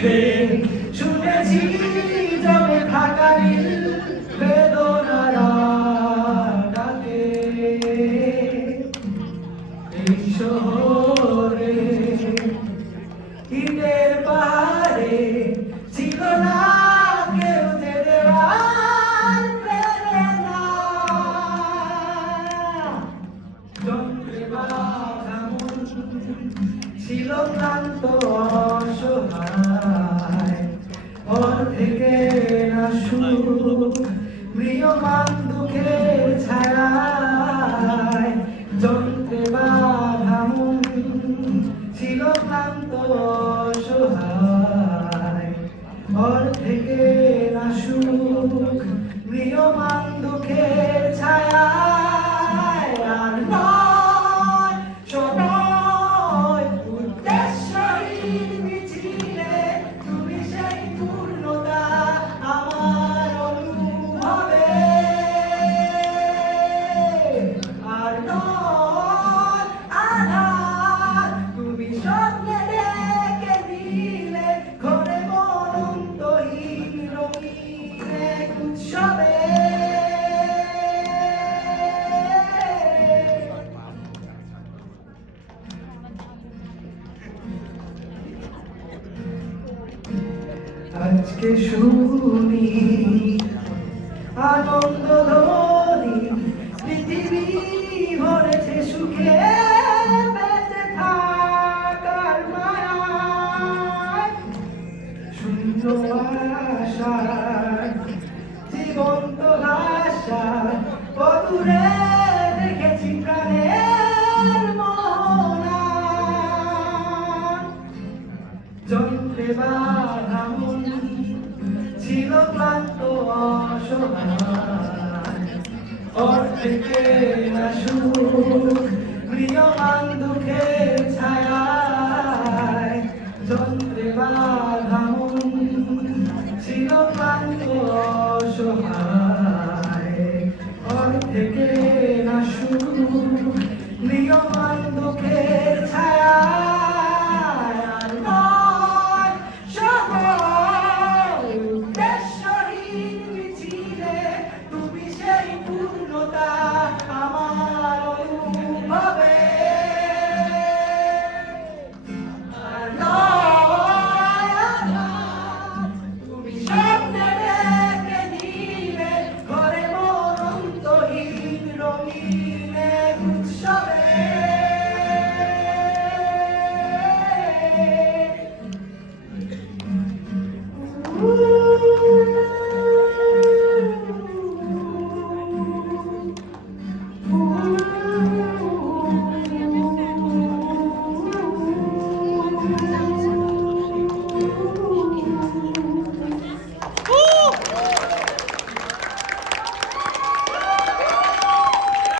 দিবে শুনেছি জমে থাকা নীল বেদনারা ডাকে এই শহরে ইটের পাহাড়ে ছিল না কেউ যে দেওয়ার প্রেরণা যন্ত্রে বাঁধা মন ছিল ক্লান্ত অসহায় ওর থেকে না সুখ প্রিয়মান দুঃখের ছায়ায় যন্ত্রে বাঁধা মন ছিল ক্লান্ত অসহায় ওর থেকে না সুখ প্রিয়মান দুঃখের ছায়ায় আর নয় সময় উদ্দেশ্যহীন মিছিলে তুমি সেই পূর্ণতা আমার অনুভবে আর নয় আধার তুমি স্বপ্নে ডেকে দিলে ঘরে অনন্তহীন রঙিন এক উৎসবে আজকে শুনি আনন্দ ধ্বনি পৃথিবী ভরেছে সুখে বেঁচে থাকার মায়ায় শূন্য আশা জীবন্ত ভাষা অদূরে দেখেছি প্রাণের মোহনা যন্ত্রে বাঁধা মন ছিল ক্লান্ত অসহায় ওর থেকে না সুখ প্রিয়মান দুঃখের ছায়া